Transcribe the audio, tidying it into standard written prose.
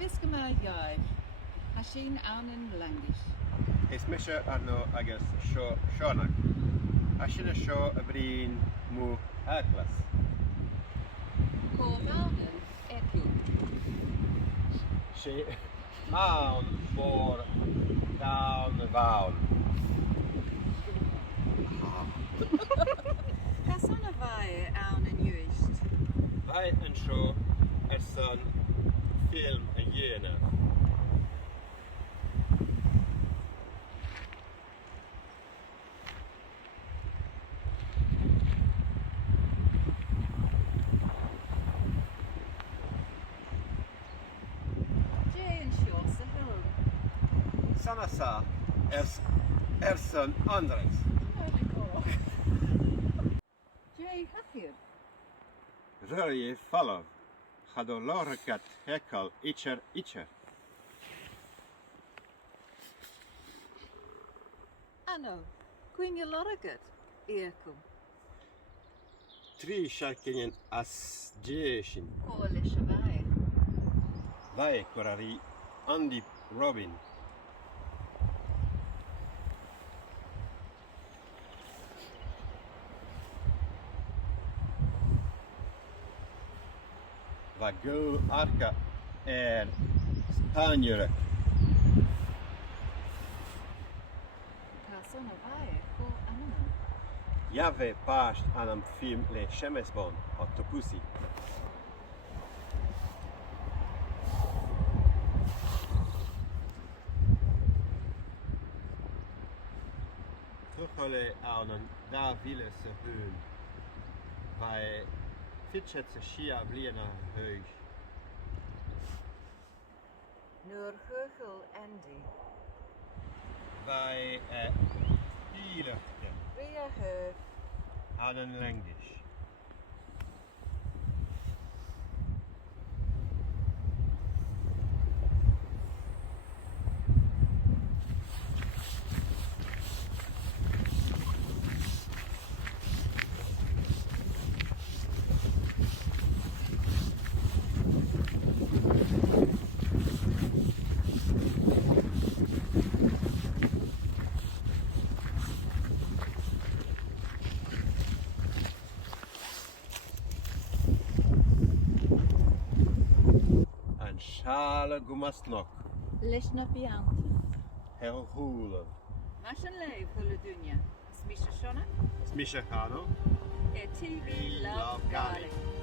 Biscama Yaif, Hashin Aunin Langish. Is misha arno agus Seánach. Hashin seo a brín mú Atlas. Ko Malden, Eku. She Aun for down Vaun. Kasana Vai Aunin Uist. Wij en seo son film a dhéana. Jay and Shaw Sahil. Sanasa son Andres. Jay Hakib. Röri follow. Haddo lorgat hekal itcher. Ano, Queen Yoloragat, Eakum. Tri sharkingen as jeshin. Coalition Vai. Vai korari Andy Robin. Va go arca Spanier. Kasana Vai, Ko Anana. Jave past anam film le Shemesbon a Topusi. Tuchole anan da ville se hun. Vai fitchet se shia bliena heug. Nur Hurhul Andy. Vai hielechte Ria Her. anan lengish. Schale gumasnok, Lishna Bianti. heel hoelen. Mashan Lay Huludunya. Smisha Shona. Smisha Hano. TV Love Garlic.